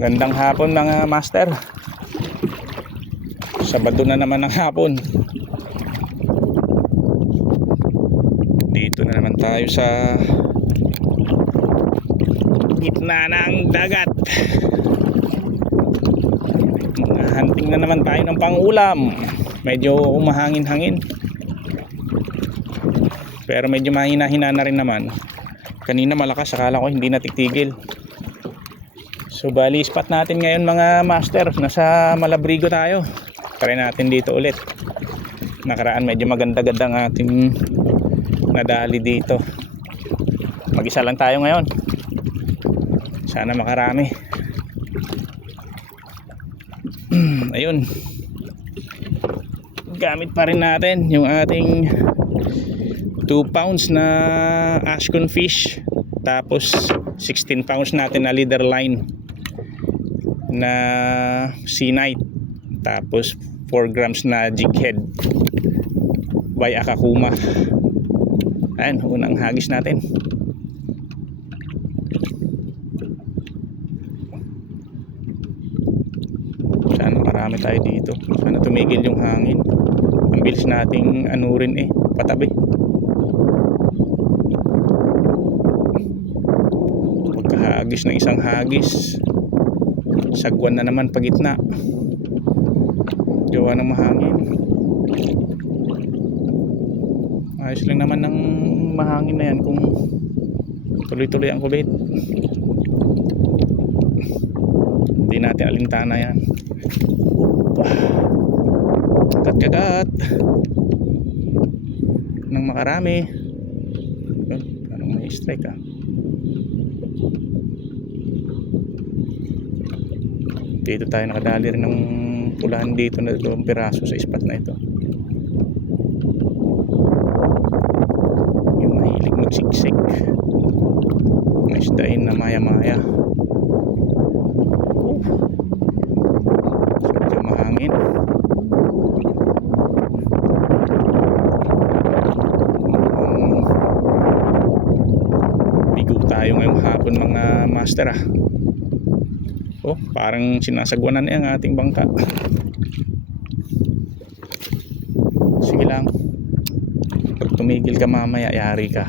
Gandang hapon mga master. Sabado na naman ng hapon. Dito na naman tayo sa gitna ng dagat. Hunting na naman tayo ng pangulam. Medyo umahangin-hangin, pero medyo mahina-hina na rin naman. Kanina malakas, akala ko hindi natitigil. So bali spot natin ngayon mga master, nasa Malabrigo tayo. Try natin dito ulit. Nakaraan medyo maganda-ganda ang ating nadali dito. Mag-isa lang tayo ngayon. Sana makarami. Ayun. Gamit pa rin natin yung ating 2 pounds na Ashcon fish. Tapos 16 pounds natin na leader line na sea night. Tapos 4 grams na jig head by Akakuma. Ayan, unang hagis natin. Sana marami tayo dito. Sana tumigil yung hangin. Ang bilis nating anurin patabi. Pagkahagis ng isang hagis, sagwan na naman pagitna. Gawa ng mahangin. Ayos lang naman ng mahangin na yan kung tuloy-tuloy ang kubit. Hindi natin alintana yan. Kagat-kagat nang makarami. Parang may strike Dito tayo nakadali rin ng pulahan dito na 2 piraso sa spot na ito. Yung mahilig magsiksik, may isdain na maya-maya. Medyo mahangin. Bigo tayo ngayong hapon mga master parang sinasagwanan ang ating bangka. Sige lang, pag tumigil ka mamaya yari ka.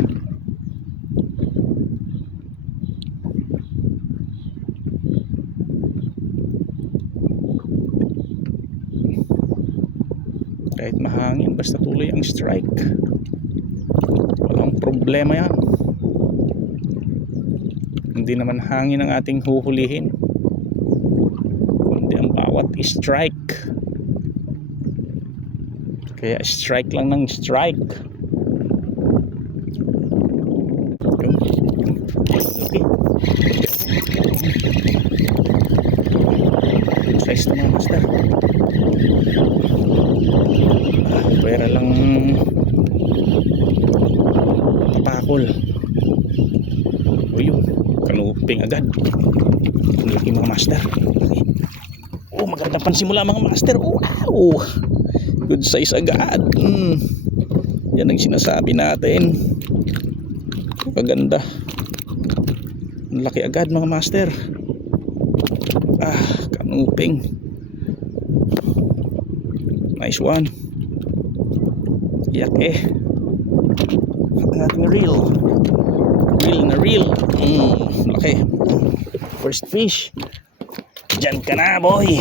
Kahit mahangin, basta tuloy ang strike, walang problema yan. Hindi naman hangin ang ating huhulihin, kundi ang bawat strike. Kaya strike lang ng strike. Good size na mga master. Pwera lang papakol. Yun, kanuping agad. Ang laki mga master. Magandang pansimula mga master. Wow, good size agad. Yan ang sinasabi natin. Kaganda. Ang laki agad mga master. Kanuping. Nice one. Yak ang ating reel. Reel na reel. Laki. First fish. Diyan ka na boy.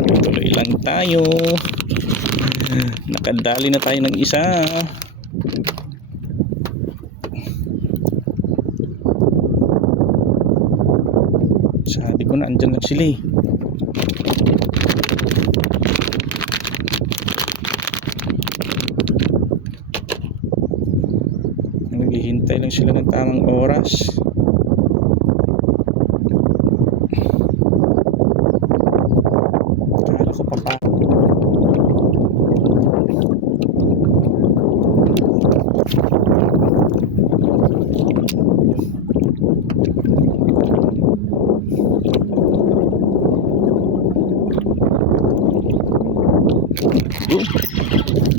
Tuloy-tuloy lang tayo. Nakadali na tayo ng isa. Sabi ko na andyan lang sila Naghihintay lang sila ng tamang oras. Kala ko pa.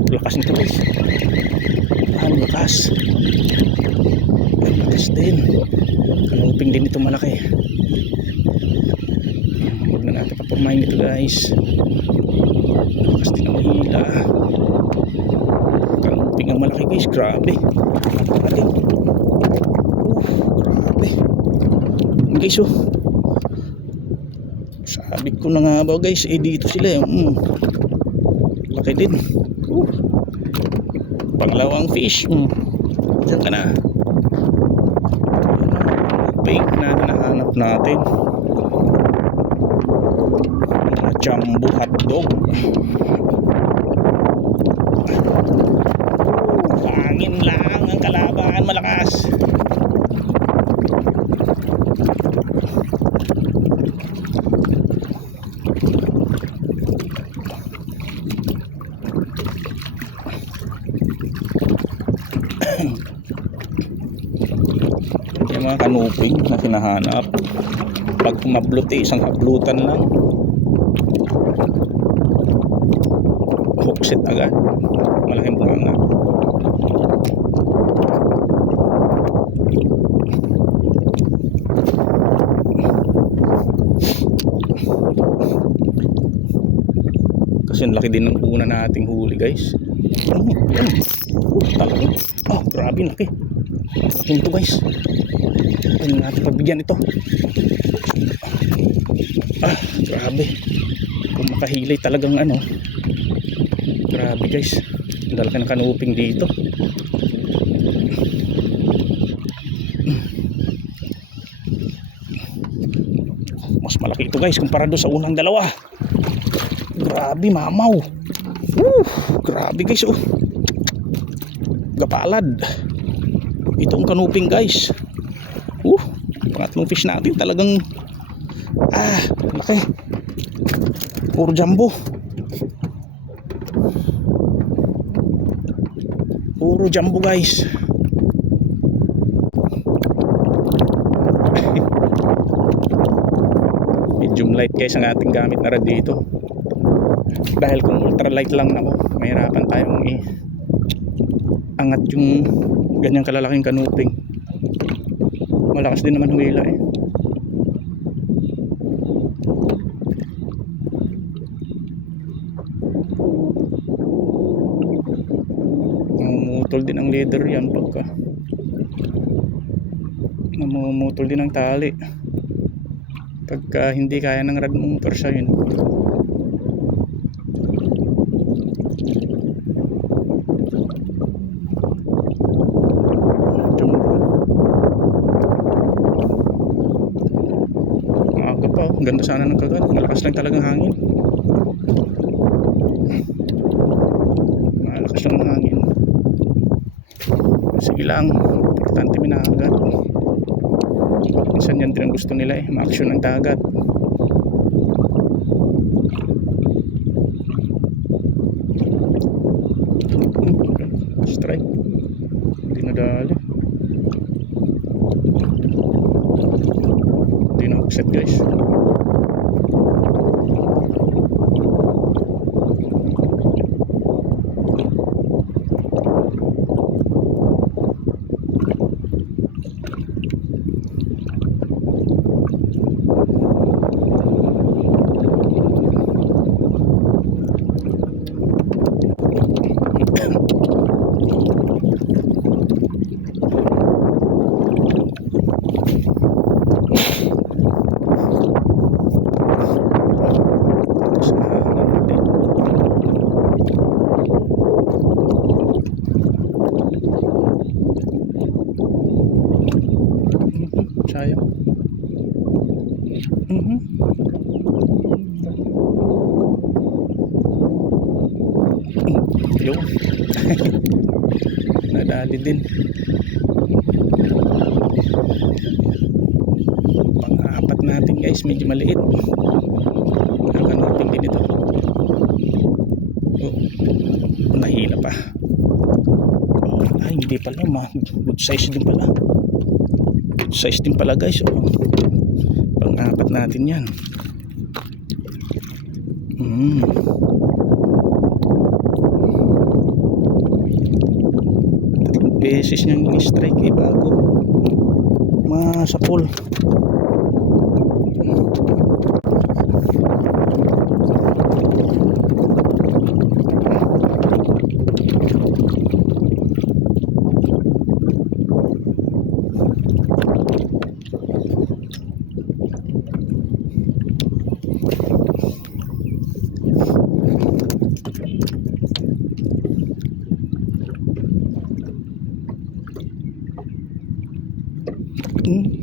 Lakas nito guys. Lakas. malakas din. Kanuping din ito malaki. Huwag na natin papurmahin ito guys. Malakas din ang hila. Kanuping ang malaki guys, grabe. Grabe. Guys sabi ko na nga ba guys, dito sila laki din. Pangalawang fish. Diyan ka na. Bait na nahanap natin. Mga jumbo hotdog. Hangin lang ang kalaban, malakas. Yung mga kanuping na hinahanap, pag humablot isang hablutan lang, hookset agad, malaking bunganga. Kasi ang laki din ng una nating huli guys. Talaga. Oh, grabe laki. Ito guys, ano natin pagbigyan ito. Grabe, kung makahilay talagang grabe guys, ang lalaki ng kanuping dito. Mas malaki ito guys kumpara doon sa unang dalawa. Grabe, mamaw. Grabe guys, gapalad. Itong kanuping guys, pangatlong fish natin, talagang laki, puro jumbo, guys. Medium light guys ang ating gamit na rod dito, dahil kung ultra light lang ako, mahirapan tayong angat yung ganyang kalalaking kanuping. Malakas din naman humila namumutol din ang leader yan, pagka namumutol din ang tali pagka hindi kaya ng rod mong persa yun. Ganda sana ng kagat, malakas lang talagang hangin. Malakas lang ang hangin. Sige lang, importante minahagat. Minsan yan din ang gusto nila ma-action ng dagat. Strike, hindi nadali, hindi na hookset guys. Sayang. Yun. Nadali din. Pang-apat natin guys, medyo maliit. Nakakanupin din ito. Nahila pa. Hindi pala, good size din pala. Good size din pala guys. Pang-apat natin yan. Tatlong beses niyang strike bago masapol.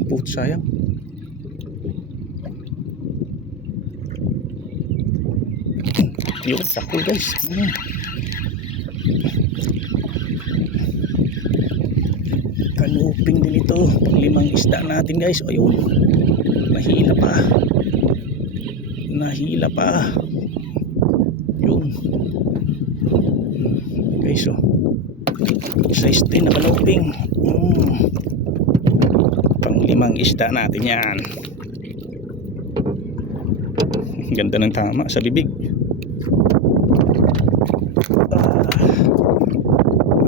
Puto sayang. Yun, sakol guys. Kanuping din ito. Pang-limang isda natin guys. Ayun. Nahila pa. Nahila pa. Yun. Guys oh. Size din na kanuping. Pang-limang isda natin yan. Ganda ng tama sa bibig.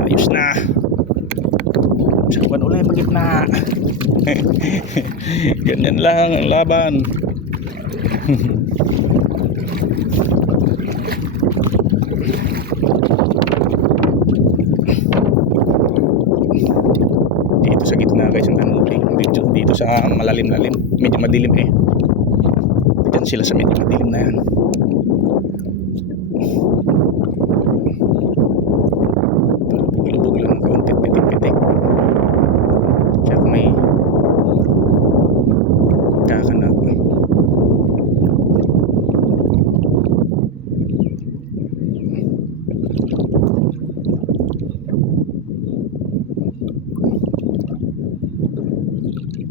Ayos na. Sakpan ulit pag gitna. Ganyan lang ang laban. Dito sa gitna guys ang kanuping. Dito sa malalim-lalim. Medyo madilim eh. Diyan sila sa medyo madilim na yan. Lubog lang ng kaunti, pitik-pitik. Tsaka may kakanap.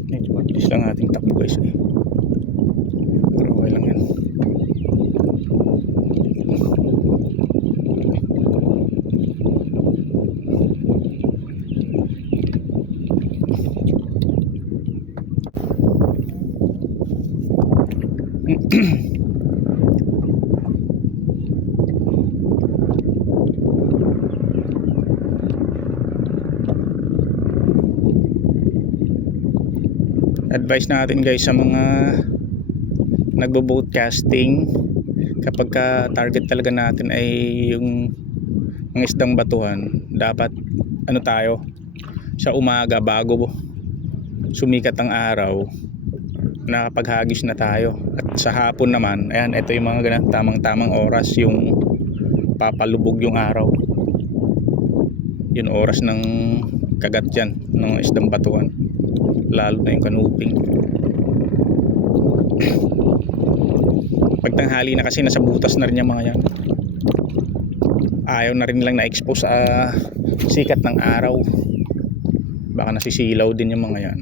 Medyo mabilis lang ating takbo guys eh. Pero okay lang yan. Advice natin guys sa mga nagbo-boat casting, kapag ka target talaga natin ay yung mga isdang batuhan, dapat ano tayo sa umaga bago sumikat ang araw, nakapaghagis na tayo. At sa hapon naman, ayan, ito yung mga tamang oras yung papalubog yung araw. Yun oras ng kagat dyan ng isdang batuhan, lalo na yung kanuping. Pagtanghali na kasi nasa butas na rin yung mga yan. Ayaw na rin lang na-expose sa sikat ng araw, baka nasisilaw din yung mga yan.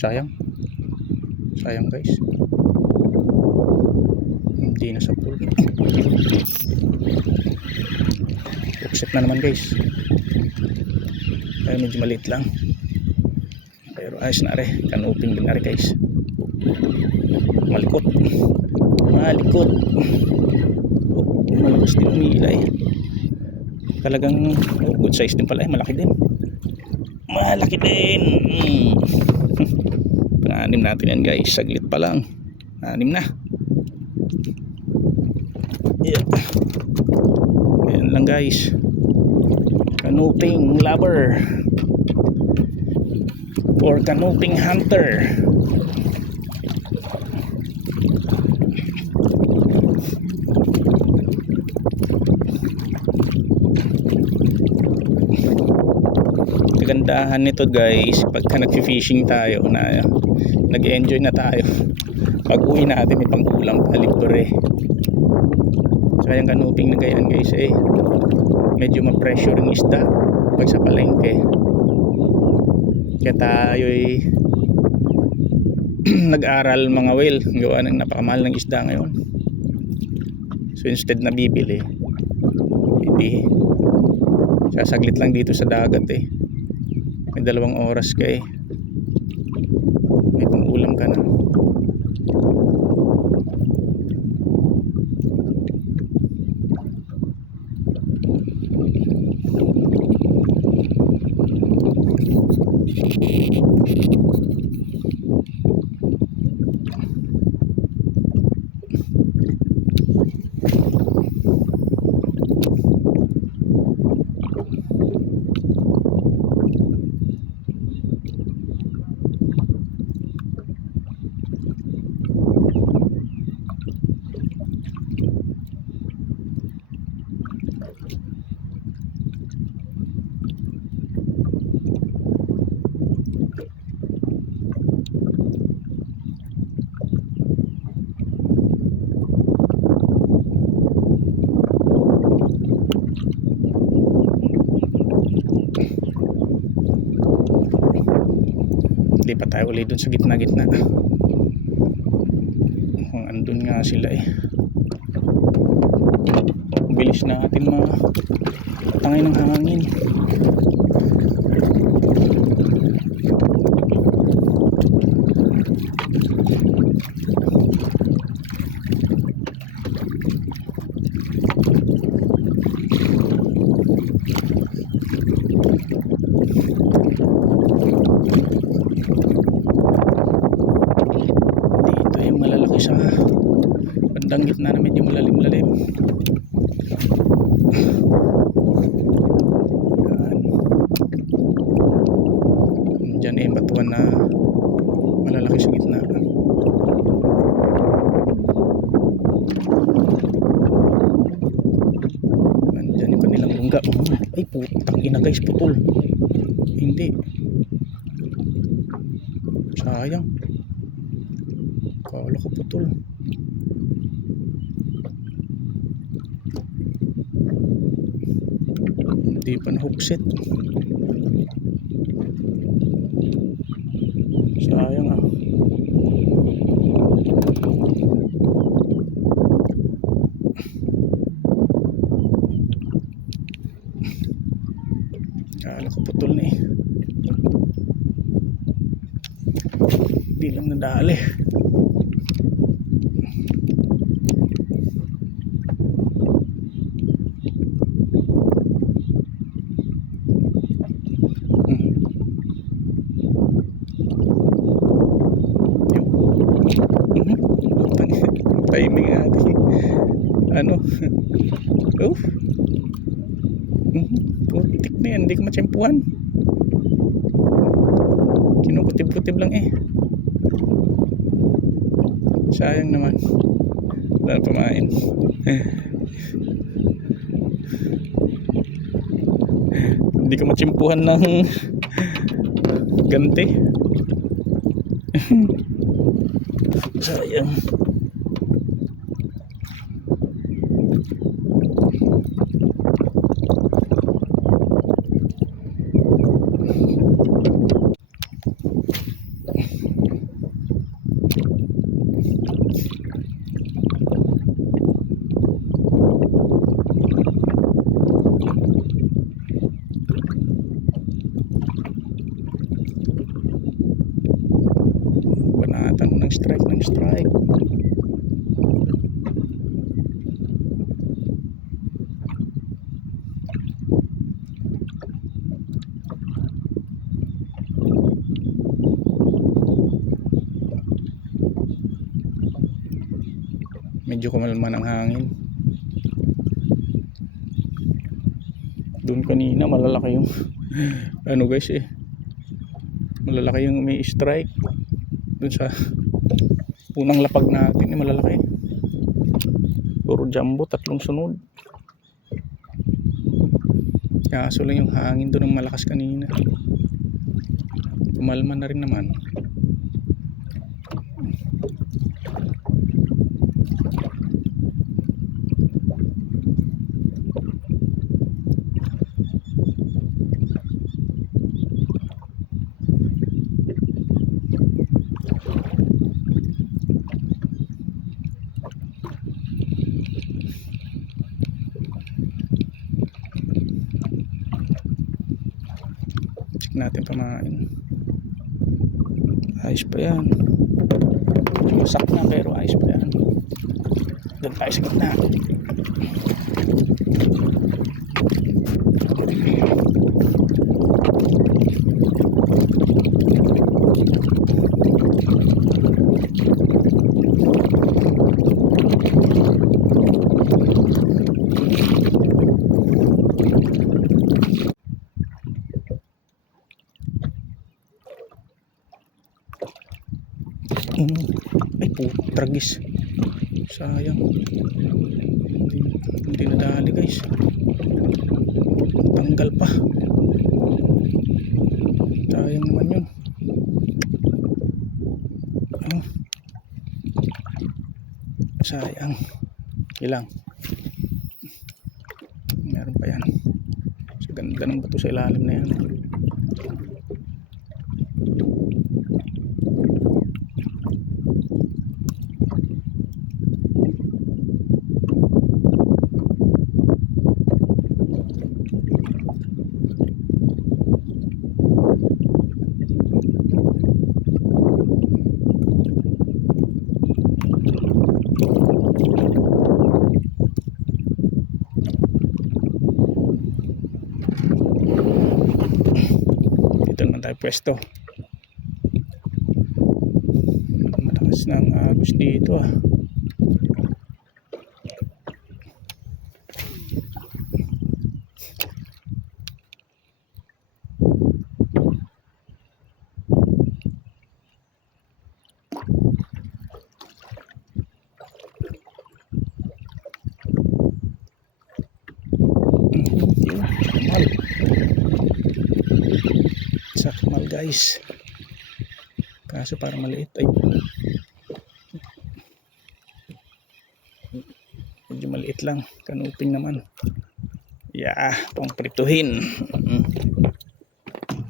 Sayang guys, hindi na sa pool. Upset na naman guys. Ay, medyo maliit lang, pero ayos na rin. Kanuping din na rin guys. Malikot. Malakas din umiilay. Talagang good size din pala. Malaki din. Pang-anim natin yan guys. Saglit pa lang, 6 na. Yeah. Ayan lang guys, kanuping lover or kanuping hunter. Kagandahan nito guys, pagka nag-fishing tayo na nag-enjoy na tayo, pag uwi natin may pang-ulam pa libre. Saka yung kanuping na ganyan guys eh, medyo ma-pressure yung isda pag sa palengke. Kaya tayo nag-aral mga whale, gawa ng napakamahal ng isda ngayon. So instead na bibili, hindi, sasaglit lang dito sa dagat eh. May 2 oras ka eh, may pang-ulam ka na. pa tayo ulit dun sa gitna-gitna. Kung andun nga sila eh. Bilis natin matangay ng hangin. Dito yung malalaki sa bandang gitna na medyo malalim-lalim. Diyan eh batuan na malalaki sa gitna. Nandyan yung kanilang lungga. Ay putang ina guys, putol. Hindi. Sayang. Kala ko putol. Hindi pa na-hookset. Sayang ah. Kala ko putol na eh. Hindi lang nadali. Timing natin. Ano? Oh. Putik na yan. Hindi ko matsyempuhan. Kinukutib-kutib lang eh. Sayang naman. Wala pamain. Hindi ko matsyempuhan ng ganti. Sayang. Banatan ng strike ng strike. Medyo kumalma ng hangin. Doon kanina malalaki yung ano guys eh. Malalaki yung may strike. Doon sa unang lapag natin eh, malalaki. Puro jumbo, 3 sunod. Kaso lang yung hangin doon ang malakas kanina. Kumalma na rin naman. Check natin pamain. Ayos pa yan. Masak na pero ayos pa yan. Doon tayo sa gitna. Ay po, tragis. Sayang. Hindi nadali guys. Tanggal pa. Sayang naman yun. Oh. Sayang. Ilang. Meron pa yan. Sa ganda ng bato sa ilalim na yan. pwesto. Malakas ng agos dito ah. Sakmal guys, kaso parang maliit. Ay, medyo maliit lang, kanuping naman. Yeah, pang prituhin.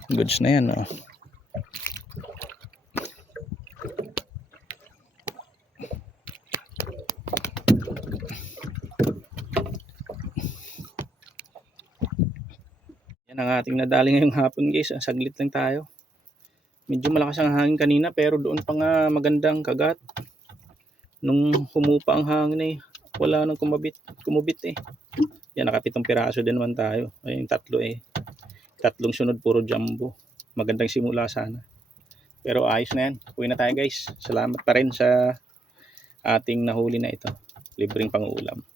Goods na yan oh. Yan ang ating nadali ngayong hapon guys. Saglit lang tayo. Medyo malakas ang hangin kanina pero doon pa nga magandang kagat. Nung humupa ang hangin wala nang kumubit eh. Yan, nakapitong piraso din naman tayo. Ayun, tatlo eh. Tatlong sunod puro jumbo. Magandang simula sana. Pero ayos na yan. Uwi na tayo guys. Salamat pa rin sa ating nahuli na ito. Libreng pang-ulam.